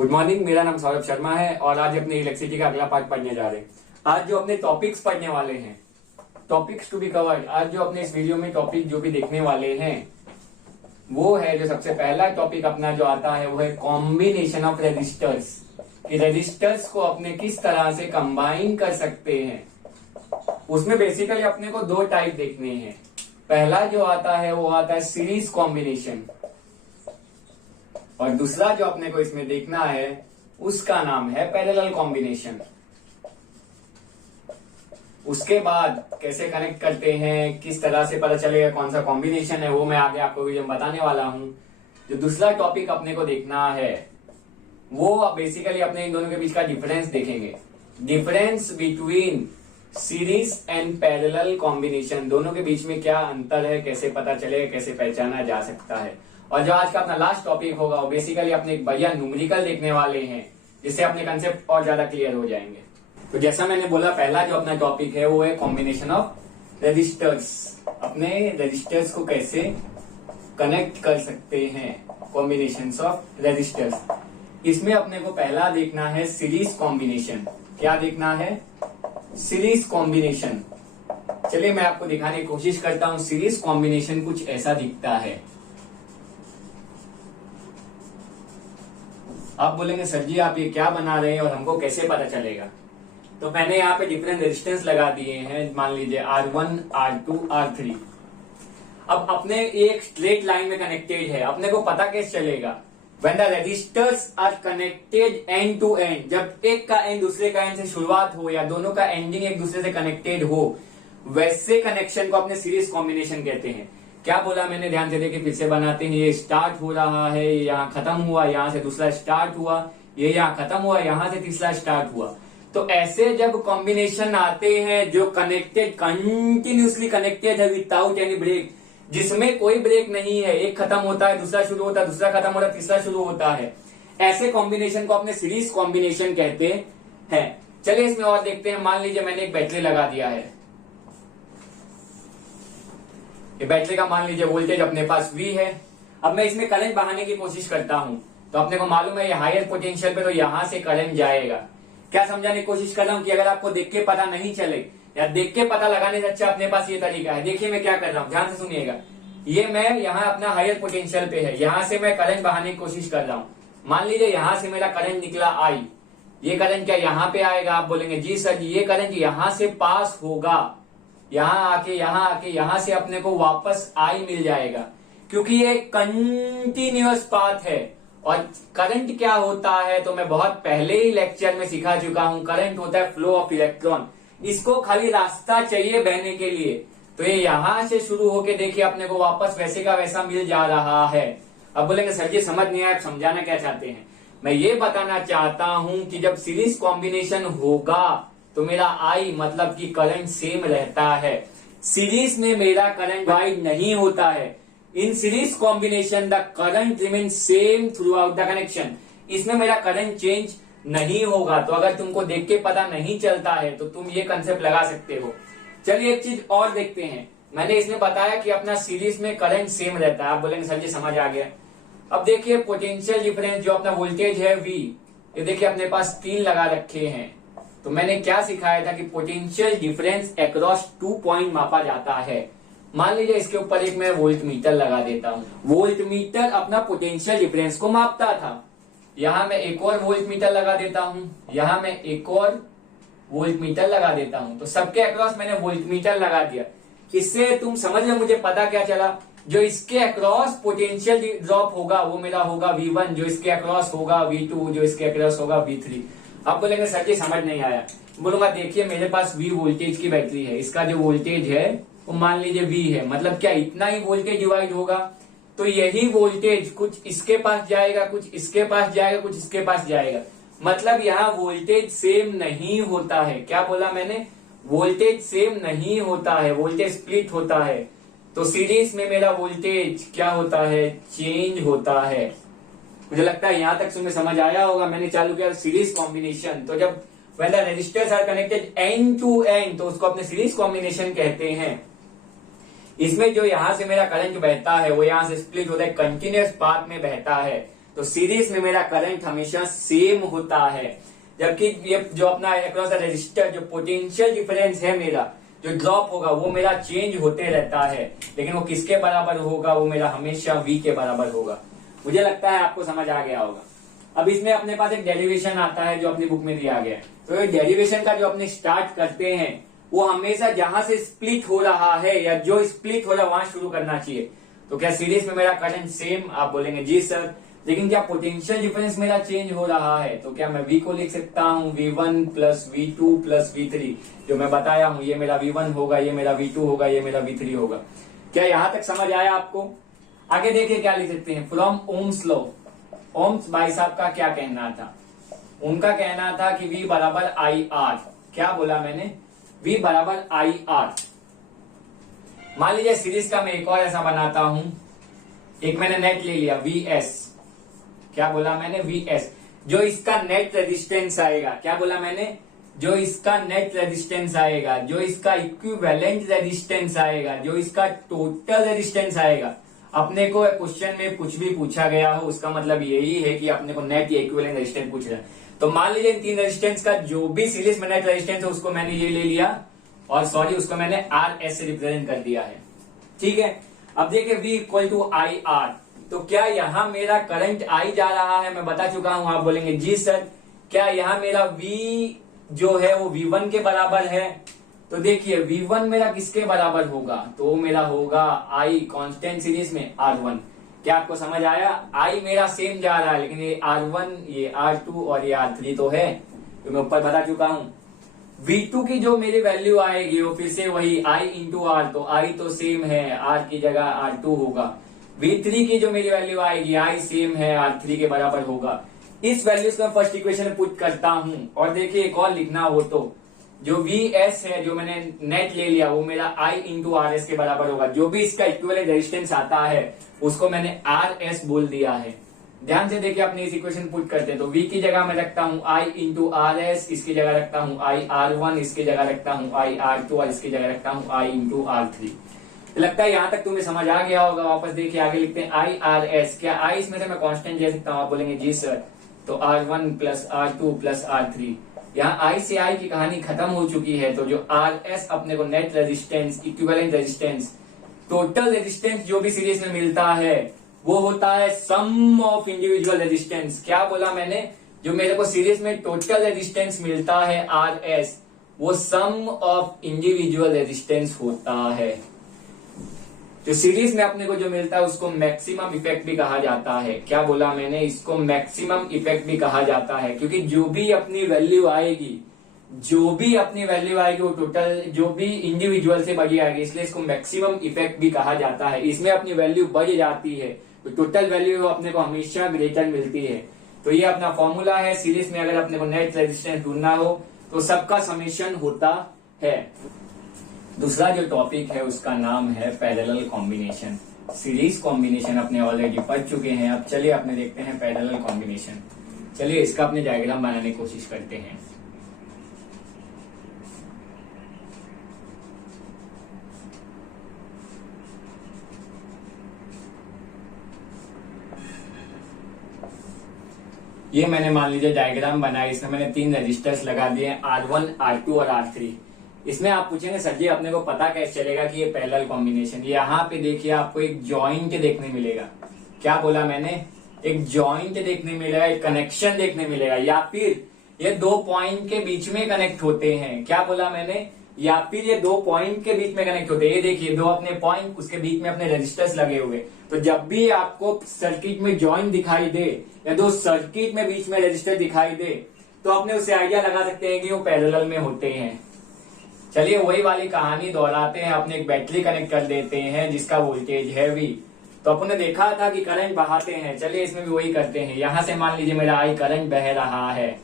Good morning, मेरा नाम सौरभ शर्मा है और आज अपने इलेक्ट्रिसिटी का अगला पार्ट पढ़ने जा रहे हैं। आज जो अपने टॉपिक्स पढ़ने वाले हैं, टॉपिक्स टू बी कवर्ड, आज जो अपने इस वीडियो में टॉपिक जो भी देखने वाले हैं वो है, जो सबसे पहला टॉपिक अपना जो आता है वो है कॉम्बिनेशन ऑफ रेजिस्टर्स। कि रेजिस्टर्स को अपने किस तरह से कंबाइन कर सकते हैं। उसमें बेसिकली अपने को दो टाइप देखने हैं। पहला जो आता है वो आता है सीरीज कॉम्बिनेशन, और दूसरा जो अपने को इसमें देखना है उसका नाम है पैरेलल कॉम्बिनेशन। उसके बाद कैसे कनेक्ट करते हैं, किस तरह से पता चलेगा कौन सा कॉम्बिनेशन है, वो मैं आगे आपको वीडियो में बताने वाला हूं। जो दूसरा टॉपिक अपने को देखना है वो बेसिकली अपने इन दोनों के बीच का डिफरेंस देखेंगे। Difference between series and parallel combination, दोनों के बीच में क्या अंतर है, कैसे पता चलेगा, कैसे पहचाना जा सकता है। और जो आज का अपना लास्ट टॉपिक होगा वो बेसिकली अपने एक बढ़िया न्यूमेरिकल देखने वाले हैं, जिससे अपने कंसेप्ट और ज्यादा क्लियर हो जाएंगे। तो जैसा मैंने बोला, पहला जो अपना टॉपिक है वो है कॉम्बिनेशन ऑफ रेजिस्टर्स। अपने रेजिस्टर्स को कैसे कनेक्ट कर सकते हैं, कॉम्बिनेशन ऑफ रेजिस्टर्स। इसमें अपने को पहला देखना है सीरीज कॉम्बिनेशन। क्या देखना है? Series combination. चलिए मैं आपको दिखाने की कोशिश करता हूं। सीरीज कॉम्बिनेशन कुछ ऐसा दिखता है। आप बोलेंगे सर जी आप ये क्या बना रहे हैं और हमको कैसे पता चलेगा। तो मैंने यहाँ पे डिफरेंट रेजिस्टेंस लगा दिए हैं। मान लीजिए R1, R2, R3। अब अपने एक स्ट्रेट लाइन में कनेक्टेड है, अपने को पता कैसे चलेगा? When the resistors are connected end to end, जब एक का एंड दूसरे का एंड से शुरुआत हो या दोनों का एंडिंग एक दूसरे से कनेक्टेड हो, वैसे कनेक्शन को अपने सीरीज कॉम्बिनेशन कहते हैं। क्या बोला मैंने, ध्यान से देखिए, फिर से बनाते हैं। ये स्टार्ट हो रहा है, यहाँ खत्म हुआ, यहाँ से दूसरा स्टार्ट हुआ, ये यहाँ खत्म हुआ, यहाँ से तीसरा स्टार्ट हुआ। तो ऐसे जब कॉम्बिनेशन आते हैं जो कनेक्टेड, कंटिन्यूसली कनेक्टेड है विदाउट एनी ब्रेक, जिसमें कोई ब्रेक नहीं है, एक खत्म होता है दूसरा शुरू होता है, दूसरा खत्म होता है तीसरा शुरू होता है, ऐसे कॉम्बिनेशन को अपने सीरीज कॉम्बिनेशन कहते हैं। चलिए इसमें और देखते हैं। मान लीजिए मैंने एक बैटरी लगा दिया है। ये बैटरी का मान लीजिए वोल्टेज अपने पास V है। अब मैं इसमें करंट बहाने की कोशिश करता हूं, तो अपने को मालूम है ये हायर पोटेंशियल पे, तो यहां से करंट जाएगा। क्या समझाने की कोशिश कर रहा हूं कि अगर आपको देख के पता नहीं चले या देख के पता लगाने से अच्छा अपने पास ये तरीका है। देखिए मैं क्या कर रहा हूं, ध्यान से सुनिएगा। ये मैं यहाँ अपना हायर पोटेंशियल पे है, यहां से मैं करंट बहाने की कोशिश कर रहा हूं। मान लीजिए यहां से मेरा करंट निकला I। ये करंट क्या यहाँ पे आएगा? आप बोलेंगे जी सर जी ये करंट यहां से पास होगा, यहां आके यहां से अपने को वापस I मिल जाएगा, क्योंकि ये कंटिन्यूअस पाथ है। और करंट क्या होता है तो मैं बहुत पहले ही लेक्चर में सिखा चुका हूं। करंट होता है फ्लो ऑफ इलेक्ट्रॉन। इसको खाली रास्ता चाहिए बहने के लिए। तो ये यहां से शुरू होके देखिए अपने को वापस वैसे का वैसा मिल जा रहा है। अब बोलेंगे सर जी समझ नहीं आया, आप समझाना क्या चाहते हैं? मैं ये बताना चाहता हूं कि जब सीरीज कॉम्बिनेशन होगा तो मेरा I मतलब कि करंट सेम रहता है। सीरीज में मेरा करंट डिवाइड नहीं होता है। In series combination the current remain same through out the connection. इसमें मेरा करंट चेंज नहीं होगा। तो अगर तुमको देख के पता नहीं चलता है तो तुम ये कंसेप्ट लगा सकते हो। चलिए एक चीज और देखते हैं। मैंने इसमें बताया कि अपना सीरीज में करंट सेम रहता है। आप बोलेंगे सर जी समझ आ गया। अब देखिए पोटेंशियल डिफरेंस, जो अपना वोल्टेज है V, ये देखिए अपने पास 3 लगा रखे हैं। तो मैंने क्या सिखाया था कि पोटेंशियल डिफरेंस अक्रॉस 2 पॉइंट मापा जाता है। मान लीजिए इसके ऊपर एक मैं वोल्ट मीटर लगा देता हूं। वोल्ट मीटर अपना पोटेंशियल डिफरेंस को मापता था। यहां मैं एक और वोल्ट मीटर लगा देता हूं, यहां मैं एक और वोल्ट मीटर लगा देता हूं। तो सबके अक्रॉस मैंने वोल्ट मीटर लगा दिया। इससे तुम समझ लो मुझे पता क्या चला, जो इसके अक्रॉस पोटेंशियल ड्रॉप होगा वो मेरा होगा V1, जो इसके अक्रॉस होगा V2, जो इसके अक्रॉस होगा V3। अब बोलेंगे सर जी समझ नहीं आया। बोलूंगा देखिए मेरे पास V वोल्टेज की बैटरी है, इसका जो वोल्टेज है वो मान लीजिए V है। मतलब क्या इतना ही वोल्टेज डिवाइड होगा, तो यही वोल्टेज कुछ इसके पास जाएगा, कुछ इसके पास जाएगा, कुछ इसके पास जाएगा। मतलब यहाँ वोल्टेज सेम नहीं होता है। क्या बोला मैंने? वोल्टेज सेम नहीं होता है, वोल्टेज स्प्लिट होता है। तो सीरीज में मेरा वोल्टेज क्या होता है? चेंज होता है। मुझे लगता है यहां तक तुम्हें समझ आया होगा। मैंने चालू किया सीरीज कॉम्बिनेशन। तो जब when the resistors are connected end to end, तो उसको अपने सीरीज कॉम्बिनेशन कहते हैं। इसमें जो यहां से मेरा करंट बहता है वो यहां से स्प्लिट होता है, कंटिन्यूअस पाथ में बहता है। तो सीरीज में मेरा करंट हमेशा सेम होता है, जबकि ये जो अपना अक्रॉस द रेजिस्टर जो पोटेंशियल डिफरेंस है मेरा, जो ड्रॉप होगा वो मेरा चेंज होते रहता है, लेकिन वो किसके बराबर होगा, वो मेरा हमेशा V के बराबर होगा। मुझे लगता है आपको समझ आ गया होगा। अब इसमें अपने पास एक डेरिवेशन आता है जो अपनी बुक में दिया गया है। तो ये डेरिवेशन का जो अपने स्टार्ट करते हैं वो हमेशा जहां से स्प्लिट हो रहा है या जो स्प्लिट हो रहा है वहां शुरू करना चाहिए। तो क्या सीरीज में मेरा करंट सेम, आप बोलेंगे जी सर, लेकिन क्या पोटेंशियल डिफरेंस मेरा चेंज हो रहा है? तो क्या मैं V को लिख सकता हूं V1 plus V2 plus V3, जो मैं बताया हूं, ये मेरा V1 होगा, ये मेरा V2 होगा, ये मेरा V3 होगा। क्या यहां तक समझ आया आपको? आगे देखिए क्या लिख सकते हैं, फ्रॉम ओम्स लॉ। ओम्स भाई साहब का क्या कहना था? उनका कहना था कि V बराबर IR। क्या बोला मैंने? V बराबर IR। मान लीजिए सीरीज का मैं एक और ऐसा बनाता हूं, एक मैंने नेट ले लिया VS। क्या बोला मैंने? VS, जो इसका नेट रेजिस्टेंस आएगा। क्या बोला मैंने? जो इसका नेट रेजिस्टेंस आएगा, जो इसका इक्विवेलेंट रेजिस्टेंस आएगा, जो इसका टोटल रेजिस्टेंस आएगा। अपने को क्वेश्चन में कुछ भी पूछा गया हो उसका मतलब यही है कि अपने को नेट या इक्विवेलेंट रेजिस्टेंस पूछ रहा है। तो मान लीजिए इन तीन रेजिस्टेंस का जो भी सीरीज में नेट रेजिस्टेंस है उसको मैंने ये ले लिया, और सॉरी उसको मैंने RS से रिप्रेजेंट कर दिया है। ठीक है, अब देखिए V इक्वल टू IR। तो क्या यहां मेरा करंट I जा रहा है? मैं बता चुका हूं। आप बोलेंगे जी सर, क्या यहां मेरा V जो है वो V1 के बराबर है? तो देखिए V1 मेरा किसके बराबर होगा? तो मेरा होगा I कांस्टेंट सीरीज में R1। क्या आपको समझ आया? I मेरा सेम जा रहा है, लेकिन ये R1, ये R2 और ये R3 तो है, तो मैं ऊपर बता चुका हूं। V2 की जो मेरी वैल्यू आएगी वो फिर से वही I इंटू R, तो I तो सेम है, R की जगह R2 होगा। V3 की जो मेरी वैल्यू आएगी I सेम है, R3 के बराबर होगा। इस वैल्यूज को मैं फर्स्ट इक्वेशन में पुट करता हूं, और देखिए एक और लिखना हो तो जो VS है, जो मैंने नेट ले लिया, वो मेरा I इंटू RS के बराबर होगा। जो भी इसका इक्विवेलेंट रेजिस्टेंस आता है उसको मैंने RS बोल दिया है। ध्यान से देखिए, अपने इस इक्वेशन पुट करते हैं तो V की जगह मैं रखता हूं I इंटू RS, इसकी जगह रखता हूं I R1, इसकी जगह रखता हूं I R2 और इसकी जगह रखता हूं I इंटू R3। लगता है यहां तक तुम्हें समझ आ गया होगा। वापस देखिए आगे लिखते हैं IRS। क्या I इसमें से मैं कांस्टेंट ले सकता हूं? आप बोलेंगे जी सर, तो R1 plus R2 plus R3। यहाँ I से I की कहानी खत्म हो चुकी है। तो जो RS अपने को net resistance, equivalent resistance, total resistance जो भी सीरीज में मिलता है वो होता है सम ऑफ इंडिविजुअल रेजिस्टेंस। क्या बोला मैंने? जो मेरे को सीरीज में टोटल रेजिस्टेंस मिलता है RS, वो सम ऑफ इंडिविजुअल रेजिस्टेंस होता है। जो सीरीज में अपने को जो मिलता है उसको मैक्सिमम इफेक्ट भी कहा जाता है। क्या बोला मैंने? इसको मैक्सिमम इफेक्ट भी कहा जाता है, क्योंकि जो भी अपनी वैल्यू आएगी, वो टोटल जो भी इंडिविजुअल से बड़ी आएगी, इसलिए इसको मैक्सिमम इफेक्ट भी कहा जाता है। इसमें अपनी वैल्यू बढ़ जाती है तो टोटल वैल्यू अपने को हमेशा ग्रेटर मिलती है। तो ये अपना फॉर्मूला है। सीरीज में अगर अपने को नेट रेजिस्टेंस ढूंढना हो तो सबका समेशन होता है। दूसरा जो टॉपिक है उसका नाम है पैरेलल कॉम्बिनेशन। सीरीज कॉम्बिनेशन अपने ऑलरेडी पढ़ चुके हैं। अब चलिए अपने देखते हैं पैरेलल कॉम्बिनेशन। चलिए इसका अपने डायग्राम बनाने की कोशिश करते हैं। ये मैंने मान लीजिए डायग्राम बनाया, इसमें मैंने 3 रजिस्टर्स लगा दिए, R1, R2 और R3। इसमें आप पूछेंगे सर जी अपने को पता कैसे चलेगा कि ये पैरेलल कॉम्बिनेशन? यहाँ पे देखिए आपको एक जॉइंट देखने मिलेगा। क्या बोला मैंने? एक जॉइंट देखने मिलेगा, एक कनेक्शन देखने मिलेगा, या फिर ये 2 पॉइंट के बीच में कनेक्ट होते हैं। क्या बोला मैंने? या फिर ये 2 पॉइंट के बीच में कनेक्ट होते हैं। ये देखिए 2 अपने पॉइंट, उसके बीच में अपने रजिस्टर्स लगे हुए। तो जब भी आपको सर्किट में जॉइंट दिखाई दे या 2 सर्किट में बीच में रजिस्टर दिखाई दे तो अपने उससे आइडिया लगा सकते हैं कि वो पैरेलल में होते हैं। चलिए वही वाली कहानी दोहराते हैं। अपने एक बैटरी कनेक्ट कर देते हैं जिसका वोल्टेज है V। तो अपन ने देखा था कि करंट बहाते हैं। चलिए इसमें भी वही करते हैं। यहां से मान लीजिए मेरा I करंट बह रहा है,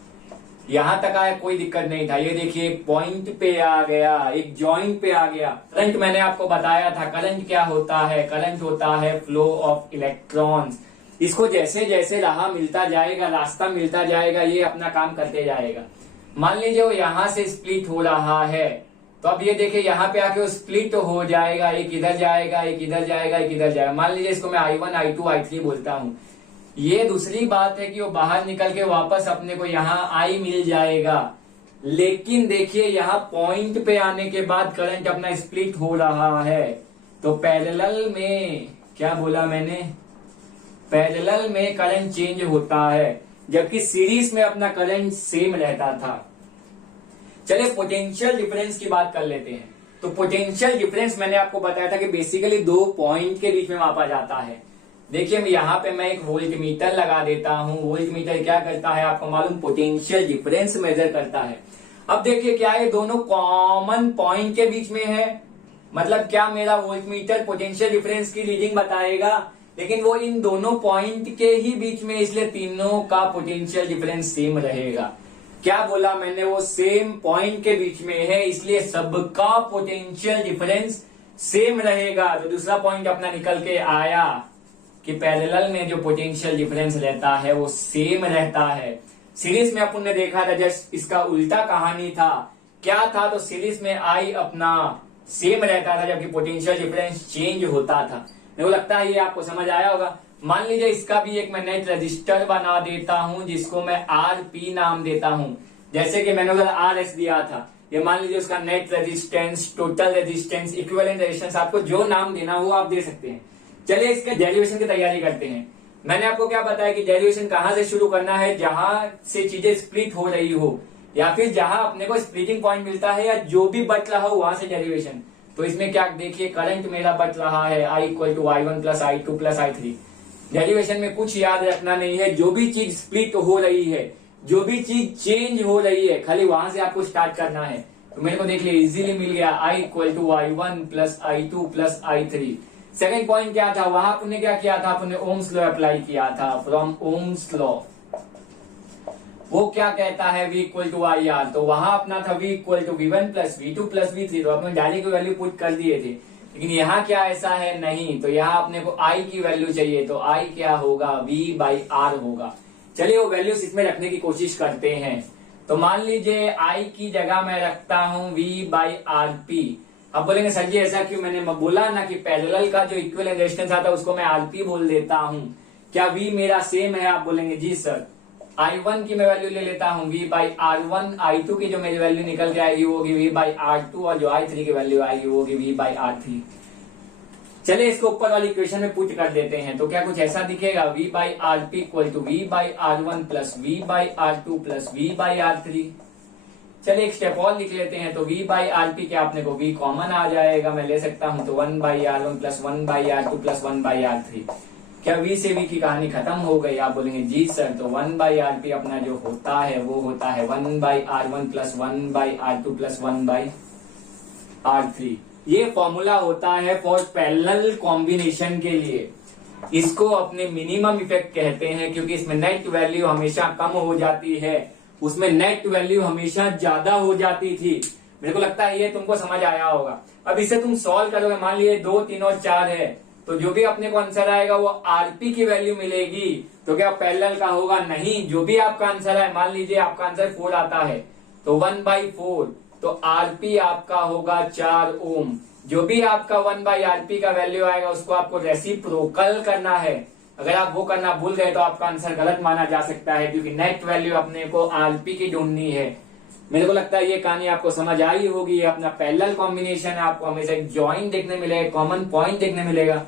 यहां तक आया, कोई दिक्कत नहीं था। ये देखिए एक पॉइंट पे आ गया, एक जॉइंट पे आ गया। करंट मैंने आपको बताया था, करंट क्या होता है? करंट होता है फ्लो ऑफ इलेक्ट्रॉन्स। इसको जैसे जैसे राह मिलता जाएगा, रास्ता मिलता जाएगा, ये अपना काम करते जाएगा। मान लीजिए वो यहां से स्प्लिट हो रहा है, तो अब ये देखिए यहाँ पे आके वो स्प्लिट हो जाएगा। एक इधर जाएगा, एक इधर जाएगा, एक इधर जाएगा। मान लीजिए इसको मैं I1, I2, I3 बोलता हूँ। ये दूसरी बात है कि वो बाहर निकल के वापस अपने को यहाँ आई मिल जाएगा, लेकिन देखिए यहाँ पॉइंट पे आने के बाद करंट अपना स्प्लिट हो रहा है। तो पैरेलल में क्या बोला मैंने, पैरेलल में करंट चेंज होता है, जबकि सीरीज में अपना करंट सेम रहता था। चलिए पोटेंशियल डिफरेंस की बात कर लेते हैं। तो पोटेंशियल डिफरेंस मैंने आपको बताया था कि बेसिकली दो पॉइंट के बीच में मापा जाता है। देखिए यहाँ पे मैं एक वोल्टमीटर लगा देता हूं। वोल्टमीटर क्या करता है आपको मालूम, पोटेंशियल डिफरेंस मेजर करता है। अब देखिए क्या ये दोनों कॉमन पॉइंट के बीच में है, मतलब क्या मेरा वोल्टमीटर पोटेंशियल डिफरेंस की रीडिंग बताएगा, लेकिन वो इन दोनों पॉइंट के ही बीच में, इसलिए तीनों का पोटेंशियल डिफरेंस सेम रहेगा। क्या बोला मैंने, वो सेम पॉइंट के बीच में है, इसलिए सबका पोटेंशियल डिफरेंस सेम रहेगा। तो दूसरा पॉइंट अपना निकल के आया कि पैरेलल में जो पोटेंशियल डिफरेंस रहता है वो सेम रहता है। सीरीज में अपन ने देखा था जस्ट इसका उल्टा कहानी था। क्या था, तो सीरीज में आई अपना सेम रहता था, जबकि पोटेंशियल डिफरेंस चेंज होता था। मेरे को लगता है ये आपको समझ आया होगा। मान लीजिए इसका भी एक मैं नेट रजिस्टर बना देता हूं, जिसको मैं RP नाम देता हूं। जैसे कि मैंने उधर RS दिया था, ये मान लीजिए उसका net resistance, total resistance, equivalent resistance, आपको जो नाम देना हो आप दे सकते हैं। चलिए इसके डेरिवेशन की तैयारी करते हैं। मैंने आपको क्या बताया कि डेरिवेशन कहां से शुरू करना है, जहां से चीजें स्प्लिट हो रही हो, या फिर जहां अपने को स्प्लिटिंग पॉइंट मिलता है, या जो भी बच रहा हो वहां से डेरिवेशन। तो इसमें क्या देखिए, करंट मेरा बच रहा है I = I1 + I2 + I3। Derivation में कुछ याद रखना नहीं है, जो भी चीज स्प्लिट हो रही है, जो भी चीज चेंज हो रही है, खाली वहां से आपको स्टार्ट करना है। तो मेरे को देख लिया, इजीली मिल गया I = I1 + I2 + I3। Second point क्या था, वहां आपने क्या किया था, आपने ओम्स लॉ अप्लाई किया था। फ्रॉम ओम्स लॉ वो क्या कहता है, V = IR। तो वहां अपना था V = V1 + V2 + V3। तो अपने डायरेक्ट की वैल्यू पुट कर दिए थे, लेकिन यहाँ क्या ऐसा है नहीं। तो यहाँ अपने को I की वैल्यू चाहिए, तो I क्या होगा, V/R होगा। चलिए वो वैल्यूज इसमें रखने की कोशिश करते हैं। तो मान लीजिए I की जगह मैं रखता हूं V/RP। अब बोलेंगे सर जी ऐसा क्यों, मैंने बोला ना कि पैरेलल का जो इक्विवेलेंट रेजिस्टेंस आता है उसको मैं RP बोल देता हूं। क्या V मेरा सेम है, आप बोलेंगे जी सर। I1 की मैं वैल्यू ले लेता हूं V/R1, I2 की जो मेरी वैल्यू निकल के आएगी वो होगी V/R2, और जो I3 की वैल्यू आएगी वो होगी V/R3। चलिए इसको ऊपर वाली इक्वेशन में पुट कर देते हैं। तो क्या कुछ ऐसा दिखेगा, V/RP = V/R1 + V/R2 + V/R3। चलिए एक स्टेप और लिख लेते हैं। तो V/RP क्या, अपने को V कॉमन आ जाएगा, मैं ले सकता हूं। तो 1/R1 + 1/R2 + 1/R3। क्या V से V की कहानी खत्म हो गई, आप बोलेंगे जी सर। तो 1/RP अपना जो होता है वो होता है 1/R1 + 1/R2 + 1/R3। ये फॉर्मूला होता है फॉर पैरेलल कॉम्बिनेशन के लिए। इसको अपने मिनिमम इफेक्ट कहते हैं, क्योंकि इसमें नेट वैल्यू हमेशा कम हो जाती है, उसमें नेट वैल्यू हमेशा ज्यादा हो जाती थी। मेरे को लगता है ये तुमको समझ आया होगा। अब इसे तुम सॉल्व करोगे, मान लीजिए 2, 3 और 4 है, तो जो भी अपने को आंसर आएगा वो RP की वैल्यू मिलेगी। तो क्या पैरेलल का होगा, नहीं। जो भी आपका आंसर है, मान लीजिए आपका आंसर 4 आता है, तो 1/4, तो RP आपका होगा 4 ओम। जो भी आपका 1/RP का वैल्यू आएगा उसको आपको रेसिप्रोकल करना है। अगर आप वो करना भूल गए तो आपका आंसर गलत माना जा सकता है, क्योंकि नेट वैल्यू अपने को RP की ढूंढनी है। मेरे को लगता है ये कहानी आपको समझ आई होगी। ये अपना पैरेलल कॉम्बिनेशन है, आपको हमेशा एक जॉइंट देखने मिलेगा, कॉमन पॉइंट देखने मिलेगा,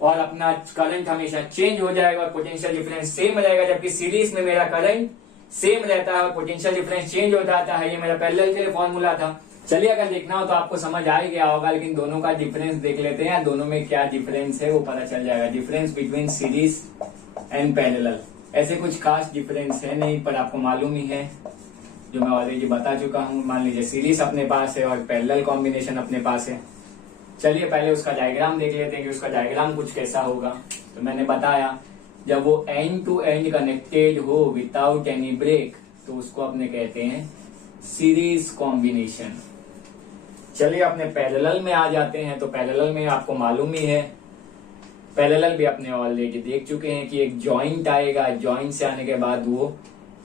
और अपना करंट हमेशा चेंज हो जाएगा और पोटेंशियल डिफरेंस सेम रहेगा। जबकि सीरीज में मेरा करंट सेम रहता है और पोटेंशियल डिफरेंस चेंज हो जाता है। ये मेरा पैरेलल के लिए फॉर्मूला था। चलिए अगर देखना हो तो आपको समझ आ ही गया होगा, लेकिन दोनों का डिफरेंस देख लेते हैं, दोनों में क्या डिफरेंस है वो पता चल जाएगा। Difference between series and parallel, ऐसे कुछ खास डिफरेंस है नहीं, पर आपको मालूम ही है, जो मैं ऑलरेडी बता चुका हूं। मान लीजिए सीरीज अपने पास है और पैरेलल कॉम्बिनेशन अपने पास है। चलिए पहले उसका डायग्राम देख लेते हैं कि उसका डायग्राम कुछ कैसा होगा। तो मैंने बताया, जब वो एंड टू एंड कनेक्टेड हो विदाउट एनी ब्रेक, तो उसको अपने कहते हैं सीरीज कॉम्बिनेशन। चलिए अपने पैरेलल में आ जाते हैं। तो पैरेलल में आपको मालूम ही है, पैरेलल भी अपने ऑलरेडी देख चुके हैं कि एक जॉइंट आएगा, जॉइंट से आने के बाद वो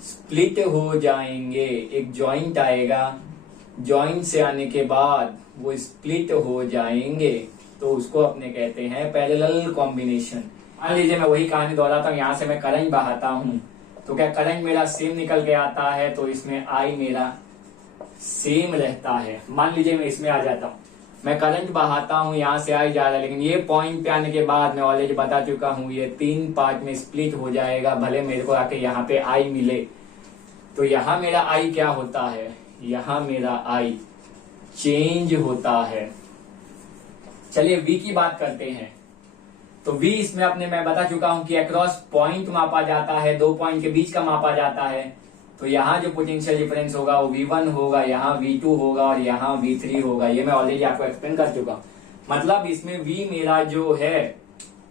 स्प्लिट हो जाएंगे। एक जॉइंट आएगा, जॉइंट से आने के बाद वो स्प्लिट हो जाएंगे, तो उसको अपने कहते हैं पैरेलल कॉम्बिनेशन। मान लीजिए मैं वही कहानी दोहराता हूँ, यहाँ से मैं करंट बहाता हूँ तो क्या करंट मेरा सेम निकल के आता है, तो इसमें आई मेरा सेम रहता है। मान लीजिए मैं इसमें आ जाता हूँ, मैं करंट बहाता हूँ, यहाँ से आई जा रहा है, लेकिन ये पॉइंट पे आने के बाद मैं ऑलरेडी बता चुका हूँ ये 3 पार्ट में स्प्लिट हो जाएगा। भले मेरे को आके यहाँ पे आई मिले, तो यहाँ मेरा आई क्या होता है, यहाँ मेरा आई चेंज होता है। चलिए V की बात करते हैं। तो V इसमें अपने मैं बता चुका हूं कि अक्रॉस पॉइंट मापा जाता है, 2 पॉइंट के बीच का मापा जाता है। तो यहाँ जो पोटेंशियल डिफरेंस होगा वो V1 होगा, यहाँ V2 होगा और यहाँ V3 होगा। ये मैं ऑलरेडी आपको एक्सप्लेन कर चुका हूं। मतलब इसमें V मेरा जो है,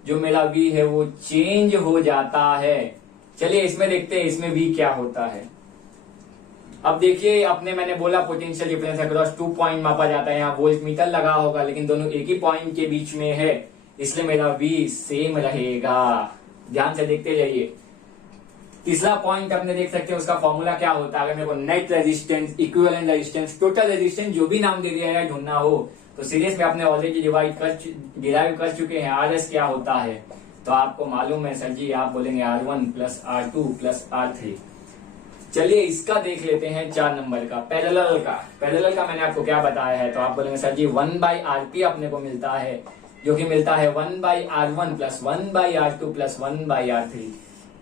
जो मेरा V है वो चेंज हो जाता है। चलिए इसमें देखते हैं इसमें V क्या होता है। अब देखिए अपने मैंने बोला पोटेंशियल डिफरेंस अक्रॉस 2 पॉइंट मापा जाता है, यहाँ वोल्ट मीटर लगा होगा लेकिन दोनों एक ही पॉइंट के बीच में है, इसलिए मेरा V सेम रहेगा। ध्यान से देखते जाइए। तीसरा पॉइंट अपने देख सकते हैं उसका फॉर्मूला क्या होता है। अगर मेरे को net resistance, equivalent resistance, total resistance जो भी नाम दे दिया है ढूंढना हो तो सीरीज में अपने ऑलरेडी डिराइव कर चुके हैं। RS क्या होता है तो आपको मालूम है सर जी, आप बोलेंगे R1 plus R2 plus R3। चलिए इसका देख लेते हैं 4 नंबर का, पैरेलल का। पैरेलल का मैंने आपको क्या बताया है, तो आप बोलेंगे सर जी 1/RP अपने को मिलता है, जो कि मिलता है 1/R1 plus 1/R2 plus 1/R3।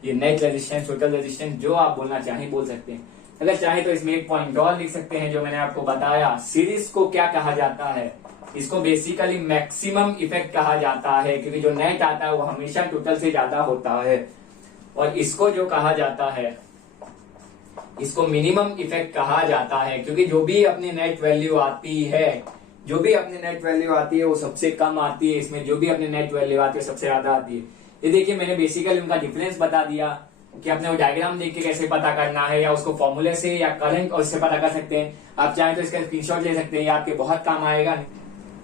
ये नेट रेजिस्टेंस, टोटल रेजिस्टेंस जो आप बोलना चाहें बोल सकते हैं। अगर चाहे तो इसमें एक पॉइंट और लिख सकते हैं जो मैंने आपको बताया। सीरीज को क्या कहा जाता है, इसको बेसिकली मैक्सिमम इफेक्ट कहा जाता है, क्योंकि जो नेट आता है वो हमेशा टोटल से ज्यादा होता है। और इसको जो कहा जाता है इसको मिनिमम इफेक्ट कहा जाता है, क्योंकि जो भी अपनी नेट वैल्यू आती है, जो भी अपनी नेट वैल्यू आती है वो सबसे कम आती है। इसमें जो भी अपनी नेट वैल्यू आती है सबसे ज्यादा आती है। ये देखिए मैंने बेसिकली उनका डिफरेंस बता दिया कि अपने वो डायग्राम देख के कैसे पता करना है, या उसको फॉर्मूले से या करंट और उससे पता कर सकते हैं। आप चाहें तो इसका स्क्रीनशॉट ले सकते हैं, ये आपके बहुत काम आएगा।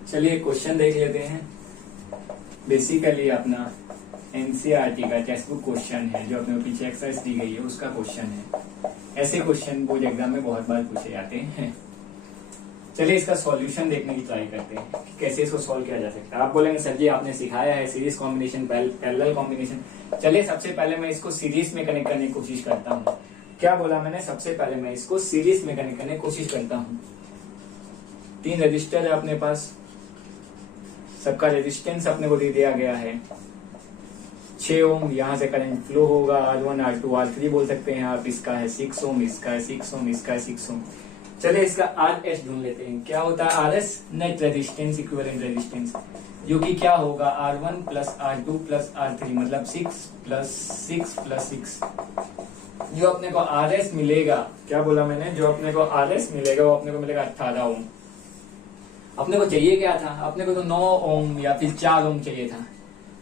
चलिए क्वेश्चन देख लेते हैं। बेसिकली अपना एनसीईआरटी का टेक्स्ट बुक क्वेश्चन है, जो अपने पीछे एक्सरसाइज दी गई है उसका क्वेश्चन है। ऐसे क्वेश्चन बोर्ड एग्जाम में बहुत बार पूछे जाते हैं। चलिए इसका सॉल्यूशन देखने की ट्राई करते हैं कि कैसे इसको सॉल्व किया जा सकता है। आप बोलेंगे सर जी आपने सिखाया है सीरीज कॉम्बिनेशन, पैरेलल कॉम्बिनेशन। चलिए सबसे पहले मैं इसको सीरीज में कनेक्ट करने की कोशिश करता हूँ। क्या बोला मैंने, सबसे पहले मैं इसको सीरीज में कनेक्ट करने की कोशिश करता हूँ। 3 रजिस्टर है अपने पास, सबका रेजिस्टेंस अपने को दे दिया गया है 6 ओम। यहाँ से करंट फ्लो होगा, R1 R2 R3 बोल सकते हैं आप। इसका है 6 ओम, इसका है 6 ओम, इसका है 6 ओम। चलिए इसका RS ढूंढ लेते हैं। क्या होता है RS, net resistance equivalent resistance, जो कि क्या होगा R1 plus R2 plus R3, मतलब 6 प्लस 6 प्लस 6। जो अपने को RS मिलेगा, क्या बोला मैंने, जो अपने को RS मिलेगा वो अपने को मिलेगा 18 ओम। अपने को चाहिए क्या था, अपने को तो 9 ओम या फिर 4 ओम चाहिए था।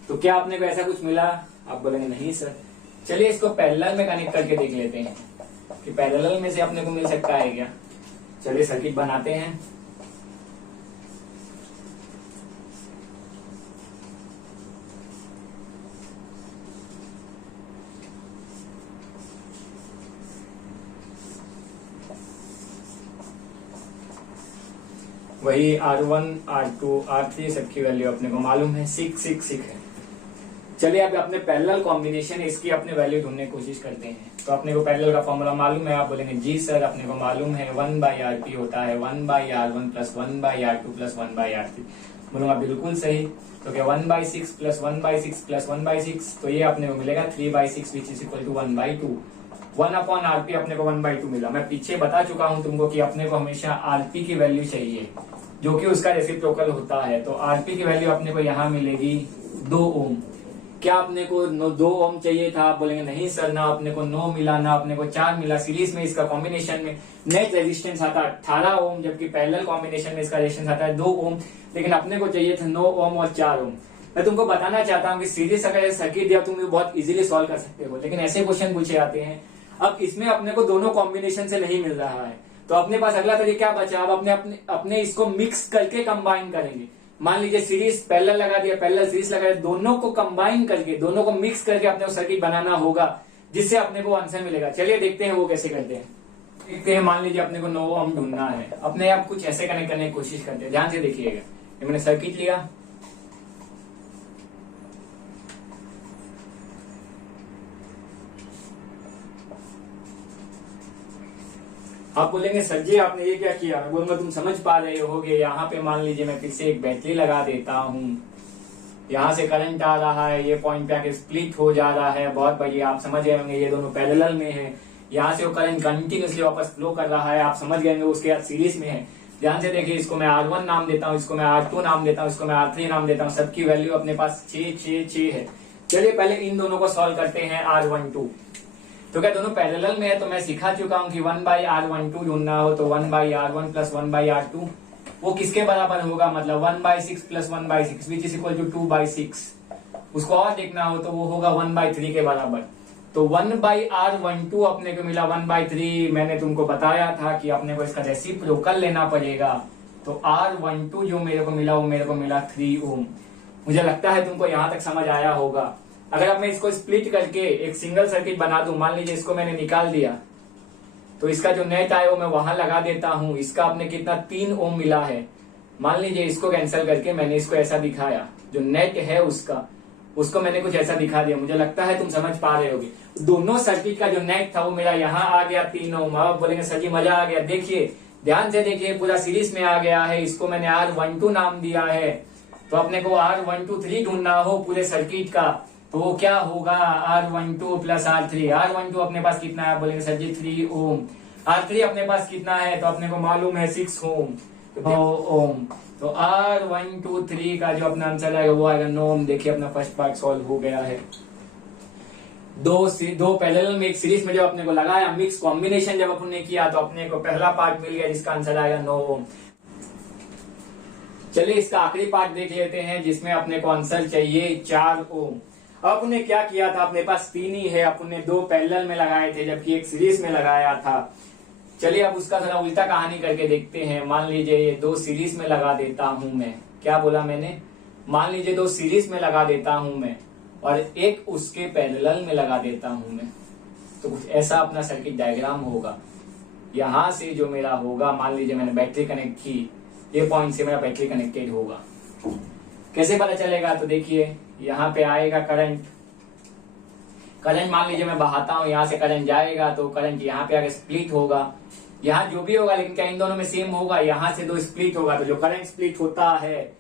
तो क्या आपने को ऐसा कुछ मिला, आप बोलेंगे नहीं सर। चलिए इसको पैरेलल में कनेक्ट करके देख लेते हैं कि पैरेलल में से अपने को मिल सकता है क्या। चलिए सर्किट बनाते हैं। वही R1 R2 R3 सबकी वैल्यू अपने को मालूम है, 6 6 6 है। चलिए अब अपने पैरेलल कॉम्बिनेशन इसकी अपने वैल्यू ढूंढने की कोशिश करते हैं। तो अपने को पैरेलल का फॉर्मूला मालूम है, आप बोलेंगे जी सर अपने को मालूम है 1/RP होता है 1/R1 plus 1/R2 plus 1/R3। बोलूंगा बिल्कुल सही। तो क्या 1/6 प्लस 1/6 प्लस 1/6, तो ये अपने को मिलेगा 3/6 विच इज इक्वल टू 1/2। 1/RP अपने को 1/2 मिला। मैं पीछे बता चुका हूं तुमको कि अपने को हमेशा RP की वैल्यू चाहिए जो कि उसका रेसिप्रोकल होता है। तो RP की वैल्यू अपने को यहाँ मिलेगी 2 ओम। क्या अपने को 2 ओम चाहिए था, आप बोलेंगे नहीं सर, ना अपने को 9 मिला ना अपने को 4 मिला। सीरीज में इसका कॉम्बिनेशन में नेट रेजिस्टेंस आता है 18 ओम, जबकि पैरेलल कॉम्बिनेशन में इसका रेजिस्टेंस आता है 2 ओम। लेकिन अपने को चाहिए था 9 ओम और 4 ओम। मैं तुमको बताना चाहता हूँ कि सीरीज अगर सर्किट दिया तुम बहुत इजीली सॉल्व कर सकते हो, लेकिन ऐसे क्वेश्चन पूछे जाते हैं। अब इसमें अपने को दोनों कॉम्बिनेशन से नहीं मिल रहा है, तो अपने पास अगला तरीका क्या बचा, अब अपने इसको मिक्स करके कंबाइन करेंगे। मान लीजिए सीरीज पैरेलल लगा दिया, पैरेलल सीरीज लगा दिया, दोनों को कंबाइन करके, दोनों को मिक्स करके अपने को सर्किट बनाना होगा, जिससे अपने को आंसर मिलेगा। चलिए देखते हैं वो कैसे करते हैं। देखते हैं, मान लीजिए अपने को 9 ओम ढूंढना है। अपने आप कुछ ऐसे कनेक्ट करने की कोशिश करते हैं, ध्यान से देखिएगा। मैंने सर्किट लिया, आप बोलेंगे सर जी आपने ये क्या किया, मैं बोलूंगा तुम समझ पा रहे होगे। यहाँ पे मान लीजिए मैं फिर से एक बैटरी लगा देता हूँ, यहाँ से करंट आ रहा है, ये पॉइंट पे आके स्प्लिट हो जा रहा है, बहुत बढ़िया, आप समझ गए होंगे ये दोनों पैरेलल में है। यहाँ से वो करंट कंटिन्यूसली वापस फ्लो कर रहा है, आप समझ गए होंगे, उसके बाद सीरीज में है। ध्यान से देखिए, इसको मैं R1 नाम देता हूँ, इसको मैं R2 नाम देता हूँ, इसको मैं R3 नाम देता हूँ, सबकी वैल्यू अपने पास 6 है। चलिए पहले इन दोनों को सॉल्व करते हैं R12। तो क्या दोनों पैरेलल में है, तो मैं सिखा चुका हूँ कि 1/R12 ढूंढना हो तो 1/R1 प्लस 1/R2 वो किसके बराबर होगा, मतलब 1/6 plus 1/6 which is equal to 2/6। उसको और देखना हो तो वो होगा 1/3 के बराबर। तो 1/R12 अपने को मिला 1/3। मैंने तुमको बताया था कि अपने को इसका रेसिप्रोकल लेना पड़ेगा। तो R12 जो मेरे को मिला वो मेरे को मिला 3 ओम। मुझे लगता है तुमको यहां तक समझ आया होगा। अगर अब मैं इसको स्प्लिट करके एक सिंगल सर्किट बना दूं, मान लीजिए इसको मैंने निकाल दिया, तो इसका जो नेट आए वो मैं वहां लगा देता हूं। इसका अपने कितना 3 ओम मिला है। मान लीजिए इसको कैंसिल करके मैंने इसको ऐसा दिखाया, जो नेट है उसको मैंने कुछ ऐसा दिखा दिया। मुझे लगता है तुम समझ पा रहे होगे। दोनों सर्किट का जो नेट था वो मेरा यहाँ आ गया 3 ओम। अब बोलेंगे सर जी मजा आ गया। देखिए ध्यान से देखिए, पूरा सीरीज में आ गया है। इसको मैंने R12 नाम दिया है। तो अपने को R123 ढूंढना हो पूरे सर्किट का, तो वो क्या होगा, R12 प्लस R3। R12 अपने पास कितना है, बोलेंगे सर जी 3 ओम। R3 अपने पास कितना है, तो अपने को मालूम है 6 ओम, 9 ओम। तो R123 का जो अपना आंसर आएगा वो आएगा 9 ओम। देखिए अपना फर्स्ट पार्ट सॉल्व हो गया है। दो पैरेलल में एक सीरीज में जब अपने को लगाया, मिक्स कॉम्बिनेशन जब अपने किया, तो अपने को पहला पार्ट मिल गया जिसका आंसर आएगा 9 ओम। चलिए इसका आखिरी पार्ट देख लेते हैं जिसमें अपने को आंसर चाहिए 4 ओम। अब अपने क्या किया था, अपने पास 3 ही है, अपने 2 पैरेलल में लगाए थे जबकि एक सीरीज में लगाया था। चलिए अब उसका थोड़ा उल्टा कहानी करके देखते हैं। मान लीजिए ये 2 सीरीज में लगा देता हूं मैं। क्या बोला मैंने, मान लीजिए 2 सीरीज में लगा देता हूं मैं और एक उसके पैरेलल में लगा देता हूं मैं। तो कुछ ऐसा अपना सर्किट डायग्राम होगा। यहां से जो मेरा होगा, मान लीजिए मैंने बैटरी कनेक्ट की, ये पॉइंट से मेरा बैटरी कनेक्टेड होगा। कैसे पता चलेगा, तो देखिए यहाँ पे आएगा करंट मान लीजिए मैं बहाता हूँ, यहाँ से करंट जाएगा तो करंट यहाँ पे आगे स्प्लिट होगा। यहाँ जो भी होगा, लेकिन क्या इन दोनों में सेम होगा, यहाँ से 2 स्प्लिट होगा। तो जो करंट स्प्लिट होता है,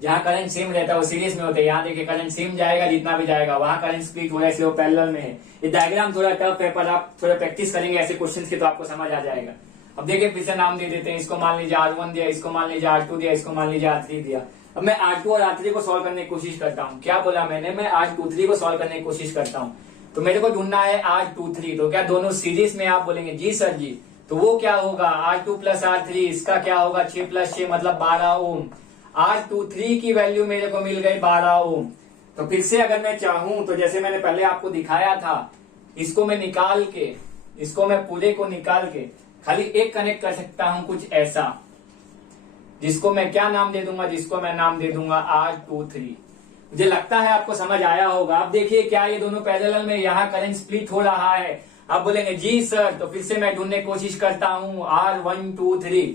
जहाँ करंट सेम रहता है वो सीरीज में होता है। यहाँ देखिए करंट सेम जाएगा, जितना भी जाएगा वहां करंट स्प्लिट हो रहा है, इसलिए वो पैरेलल में है। ये डायग्राम थोड़ा टफ है, पर आप थोड़ा प्रैक्टिस करेंगे ऐसे क्वेश्चन की तो आपको समझ आ जाएगा। अब देखिए फिर से नाम दे देते हैं। इसको मान लीजिए R1 दिया, इसको मान लीजिए R2 दिया, इसको मान लीजिए R3 दिया। अब मैं R2 और R3 को सॉल्व करने की कोशिश करता हूँ। क्या बोला मैंने, मैं R23 को सॉल्व करने की कोशिश करता हूँ। तो मेरे को ढूंढना है R23। तो क्या दोनों सीरीज में, आप बोलेंगे जी सर जी, तो वो क्या होगा R2 प्लस R3, इसका क्या होगा 6 प्लस 6 मतलब 12 ओम। R23 की वैल्यू मेरे को मिल गई 12 ओम। तो फिर से अगर मैं चाहूं तो जैसे मैंने पहले आपको दिखाया था, इसको मैं निकाल के, इसको मैं पूरे को निकाल के खाली एक कनेक्ट कर सकता हूं कुछ ऐसा, जिसको मैं क्या नाम दे दूंगा, जिसको मैं नाम दे दूंगा R23। मुझे लगता है आपको समझ आया होगा। अब देखिए क्या ये दोनों पैरेलल में यहाँ करंट स्प्लिट हो रहा है। आप बोलेंगे जी सर, तो फिर से मैं ढूंढने की कोशिश करता हूँ R123।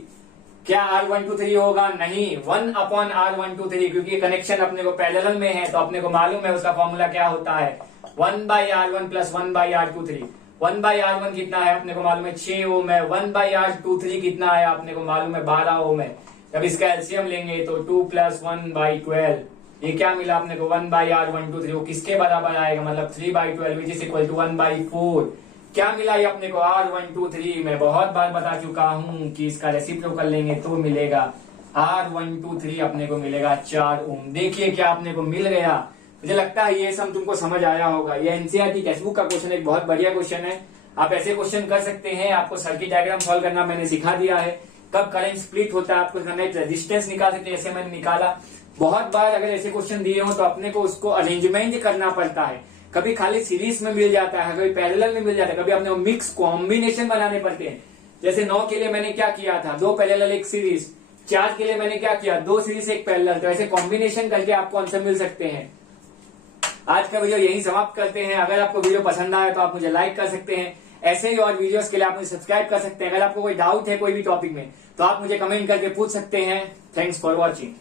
क्या R123 होगा, नहीं, 1/R123, क्योंकि कनेक्शन अपने को पैरेलल में है। तो अपने को मालूम है उसका फॉर्मूला क्या होता है, 1/R1 प्लस 1/R23। 1/R1 कितना है अपने को मालूम है 6 ओम है। 1/R23 कितना है अपने को मालूम है 12 ओम है। जब इसका एलसीएम लेंगे तो 2 प्लस 1/12, ये क्या मिला अपने को 1/R123। वो किसके बराबर आएगा, मतलब 3/12 विच इज इक्वल टू 1/4। क्या मिला ये अपने को R123। मैं बहुत बार बता चुका हूं कि इसका रेसिप्रोकल लेंगे तो मिलेगा R123, अपने को मिलेगा 4 ओम। देखिए क्या अपने को मिल गया। मुझे लगता है ये सब तुमको समझ आया होगा। ये एनसीईआरटी टेक्स्ट बुक का क्वेश्चन एक बहुत बढ़िया क्वेश्चन है। आप ऐसे क्वेश्चन कर सकते हैं। आपको सर्किट डायग्राम सॉल्व करना मैंने सिखा दिया है। कब करंट स्प्लिट होता है आपको नेट रेजिस्टेंस निकाल सकते हैं, ऐसे मैंने निकाला। बहुत बार अगर ऐसे क्वेश्चन दिए हो तो अपने को उसको अरेंजमेंट करना पड़ता है। कभी खाली सीरीज में मिल जाता है, कभी पैरेलल में मिल जाता है, कभी अपने को मिक्स कॉम्बिनेशन बनाने पड़ते हैं। जैसे 9 के लिए मैंने क्या किया था, 2 पैरेलल 1 सीरीज। 4 के लिए मैंने क्या किया, 2 सीरीज 1 पैरेलल। तो ऐसे कॉम्बिनेशन करके आपको आंसर मिल सकते हैं। आज का वीडियो यही समाप्त करते हैं। अगर आपको वीडियो पसंद आए तो आप मुझे लाइक कर सकते हैं। ऐसे ही और वीडियोस के लिए आप मुझे सब्सक्राइब कर सकते हैं। अगर आपको कोई डाउट है कोई भी टॉपिक में तो आप मुझे कमेंट करके पूछ सकते हैं। Thanks for watching.